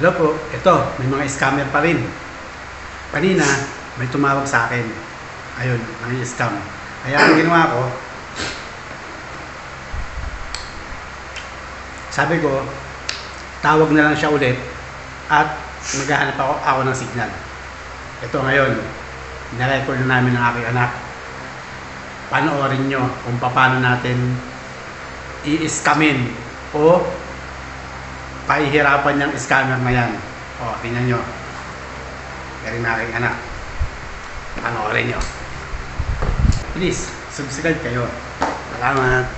Hello po, ito, may mga scammer pa rin. Kanina, may tumawag sa akin. Ayun, may scam. Kaya ang ginawa ko, sabi ko, tawag na lang siya ulit at maghahanap ako ng signal. Ito ngayon, na-record na namin ng aking anak. Panoorin nyo kung paano natin i-scamin o pahihirapan niyang scammer na yan. O, tingnan nyo. Galing na aking anak. Panoorin nyo. Please, subscribe kayo. Salamat.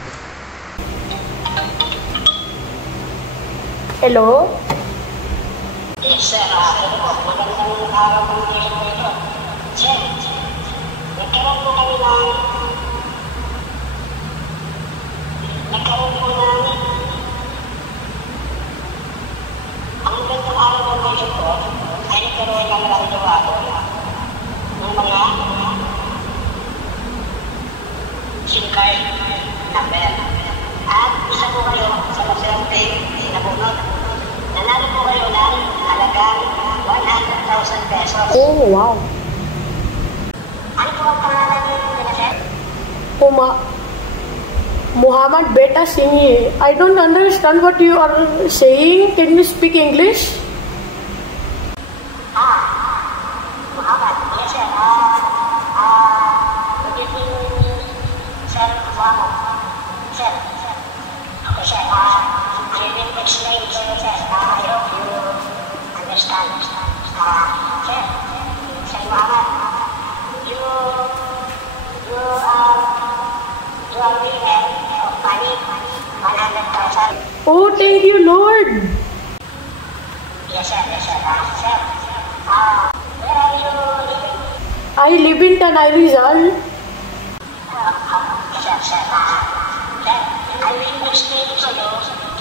Hello? Yes, sir. Magandang araw po ito. Sir, nagkaroon po kami ang gandang araw po ito ay nagkaroon ng maraming gawato ng mga SIM card number. At isa po kayo sa maswerte na bunot. Nanalo po kayo ng halagang 100,000 pesos. Oh, wow. Ano po ang pangalan nila, sir? Muhammad Beta Singh. I don't understand what you are saying. Can you speak English? Muhammad. Yes, sir. Good evening, Sir Muhammad. Sir. Okay, sir. I will explain to you, sir. I hope you understand. Sir, Sir Muhammad, you are winner of money, 100,000. Oh, thank you, Lord. Yes, sir. Yes, sir. Sir, where are you living? I live in Tanay Rizal. Yes, sir. Sir, I will explain to you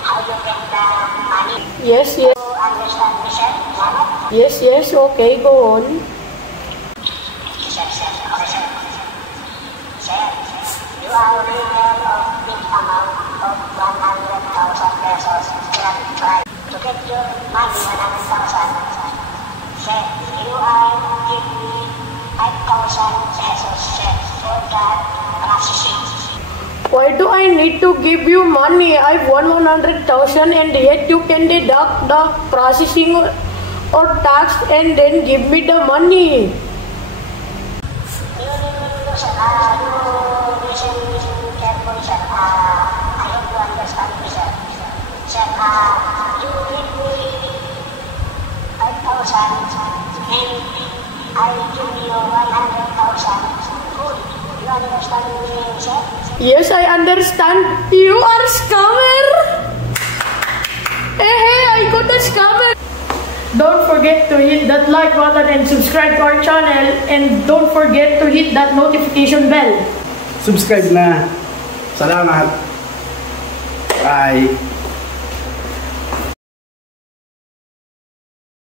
how you get the money. Yes, yes. You understand me, sir, Muhammad? Yes, yes. Okay, go on. Sir, sir. Okay, sir. Sir, you are winner of big amount of 100,000 pesos grand prize. To get your money, 100,000, sir, you are give me 5,000 pesos, sir, for the processing. Why do I need to give you money? I've won 100,000 and yet you can deduct the processing or tax and then give me the money. You, sir, you listen carefully, sir. I hope you understand me, sir. Sir, you give me 5,000 and I give you 100,000. Good. You understand me, sir? Yes, I understand. You are scammer. Hey, I got a scammer. Don't forget to hit that like button and subscribe to our channel, and don't forget to hit that notification bell. Subscribe na. Salamat. Bye.